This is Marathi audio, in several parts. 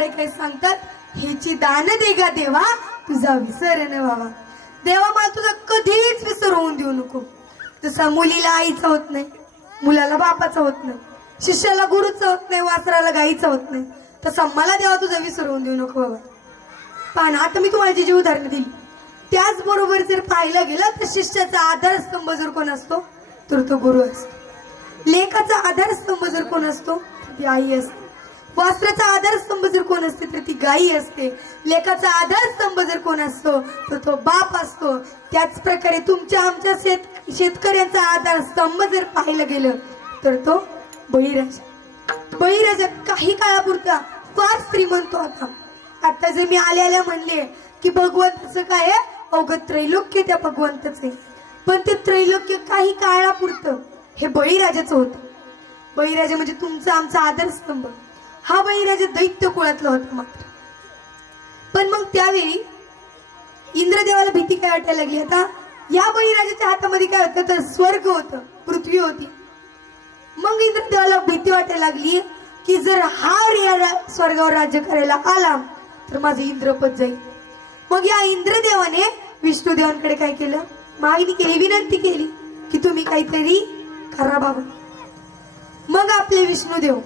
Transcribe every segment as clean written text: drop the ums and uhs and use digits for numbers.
तुकारे काय सांगतात, हेची दान दे गा देवा तुझा विसर न व्हावा. देवा मला तुझा कधीच विसर होऊन देऊ नको. जसा मुलीला आईचा होत नाही, मुलाला बापाचा होत नाही, शिष्याला गुरुचा होत नाही, वासराला गाईचा होत नाही, तसा मला देवा तुझा विसर होऊन देऊ नको बाबा. पण आता मी तुम्हाला जी उदाहरण दिली त्याचबरोबर जर पाहिलं गेलं तर शिष्याचा आधारस्तंभ जर कोण असतो तर तो गुरु असतो. लेकाचा आधारस्तंभ जर कोण असतो तर ती आई असते. वासराचा आधारस्तंभ जर कोण असते तर ती गाई असते. लेकाचा आधारस्तंभ जर कोण असतो तर तो बाप असतो. त्याच प्रकारे तुमच्या आमच्या शेतकऱ्यांचा आधारस्तंभ जर पाहिलं गेलं तर तो बळीराजा. बळीराजा काही काळापुरता फार श्रीमंत होता. आता जर मी आल्या म्हणले की भगवंताचं काय आहे, अवघ त्रैलोक्य त्या भगवंताचे, पण ते त्रैलोक्य काही काळापुरतं हे बळीराजाचं होतं. बळीराजा म्हणजे तुमचा आमचा आधारस्तंभ. हा बळीराजा दैत्य कुळातला होता. मात्र पण मग त्यावेळी इंद्रदेवाला भीती काय वाटायला लागली. आता या बळीराजाच्या हातामध्ये काय होतं तर स्वर्ग होतं, पृथ्वी होती. मग इंद्रदेवाला भीती वाटायला लागली की जर हा या स्वर्गावर राज्य करायला आला तर माझं इंद्रपद जाईल. मग या इंद्रदेवाने विष्णुदेवांकडे काय केलं, मागणी केली, विनंती केली की तुम्ही काहीतरी करा बाबा. मग आपले विष्णुदेव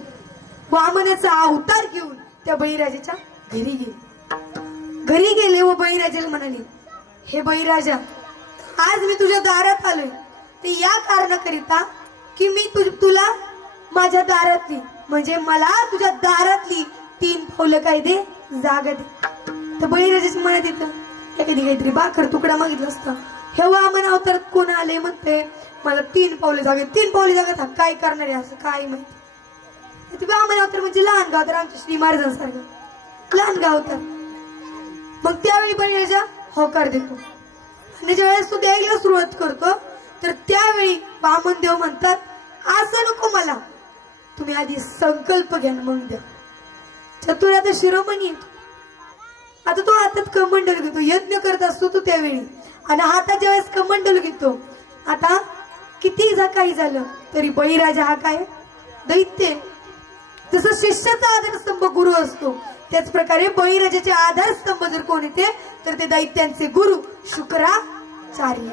वामनाचा अवतार घेऊन त्या बळीराजाच्या घरी गेले. घरी गेले व बळीराजाला म्हणाले, हे बळीराजा, आज मी तुझ्या दारात आलोय ते या कारणाकरिता की मी तुला माझ्या दारातली म्हणजे मला तुझ्या दारातली 3 पावलं काय दे, जागा दे. तर बळीराजाच्या मनात येतं एखादी काहीतरी बाकर तुकडा मागितला असता. हे वामन अवतारात कोण आले म्हणते मला 3 पावले जागा. 3 पावले जागा काय करणार आहे असं काय माहिती. ते वामन अवतार म्हणजे लहान गाव, तर आमच्या श्री महाराजांसारखं लहान गाव होतं. मग त्यावेळी बळीराजा होकार देतो आणि ज्यावेळेस तो द्यायला सुरुवात करतो तर त्यावेळी वामनदेव म्हणतात, असं नको मला, तुम्ही आधी संकल्प घ्या मग द्या. चतुर आता शिरोमणी येतो. आता तो हातात कमंडल घेतो, यज्ञ करत असतो तो त्यावेळी, आणि हातात ज्यावेळेस कमंडल घेतो. आता किती काही झालं तरी बळीराजा हा काय दैत्य. जसं शिष्याचा आधारस्तंभ गुरु असतो त्याच प्रकारे बळीराजाचे आधारस्तंभ जर कोण येते तर ते दैत्यांचे गुरु शुक्राचार्य.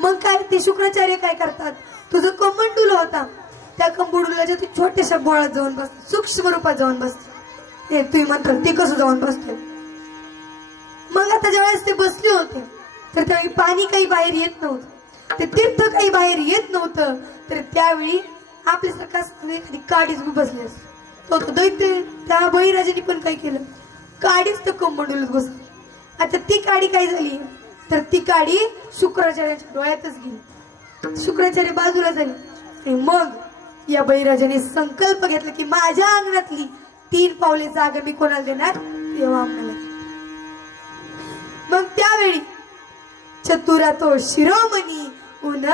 मग काय ते शुक्राचार्य काय करतात, तुझं कमंडूल होता त्या कमंडुलाच्या तू छोट्याशा गोळात जाऊन बसते, सूक्ष्म रूपात जाऊन बसते. ते तुम्ही म्हणतात ते कसं जाऊन बसते. मग आता ज्यावेळेस ते बसले होते तर त्यावेळी पाणी काही बाहेर येत नव्हतं, ते तीर्थ काही बाहेर येत नव्हतं. तर त्यावेळी आपल्यासारखा एखादी काडीच बसली असते. तो दैत्य त्या बळीराजाने पण काय केलं, काडीच तर कमंडुलात बसली. आता ती काडी काय झाली तर ती काडी शुक्राचार्याच्या डोळ्यातच गेली. शुक्राचार्य बाजूला झाले. मग या बळीराजाने संकल्प घेतला की माझ्या अंगणातली 3 पावले जागा मी कोणाला देणार, तेव्हा आम्हाला. मग त्यावेळी चतुरा तो शिरोमणी उन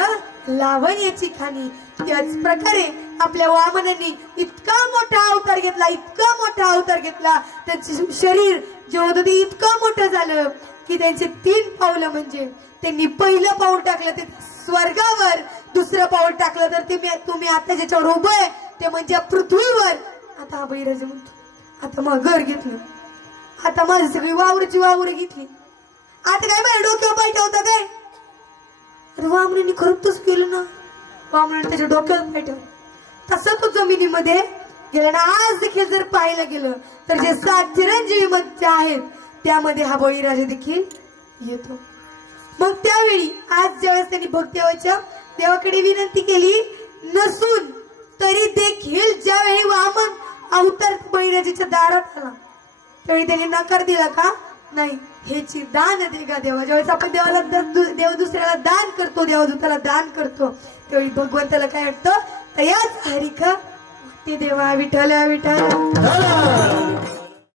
लावण्याची खाणी. त्याच प्रकारे आपल्या वामनाने इतका मोठा अवतार घेतला, इतका मोठा अवतार घेतला, त्याचे शरीर जे होतं ते इतकं मोठं झालं की त्यांचे 3 पावलं म्हणजे त्यांनी पहिलं पाऊल टाकलं ते स्वर्गावर, दुसरं पाऊल टाकलं तर ते तुम्ही आता ज्याच्यावर उभं आहे ते म्हणजे पृथ्वीवर. आता हा बळीराजा म्हणतो आता मग घर घेतलं, आता माझी सगळी वावरची वावर घेतली, आता काय माझ्या डोक्यावर पाय ठेवता काय. अरे वामनाने खरंच केलं ना, वामनाने त्याच्या डोक्यावर पाय ठेवलं. तसं तो जमिनीमध्ये गेला ना. आज देखील जर पाहायला गेलं तर जे 7 चिरंजीवी मध्ये आहेत त्यामध्ये हा बळीराजा देखील येतो. मग त्यावेळी आज ज्यावेळेस त्यांनी भक्तेवाच्या देवाकडे विनंती केली नसून तरी देखील ज्यावेळी वामन अवतार बळीराजाच्या दारात आला त्यावेळी त्यांनी नकार दिला का नाही, हेची दान दे गा देवा. ज्यावेळेस आपण देवाला देव दुसऱ्याला दान करतो, देवदूताला दान करतो त्यावेळी भगवंताला काय वाटतं, तयाच हरिका ते देवा विठ्ठल विठ्ठल.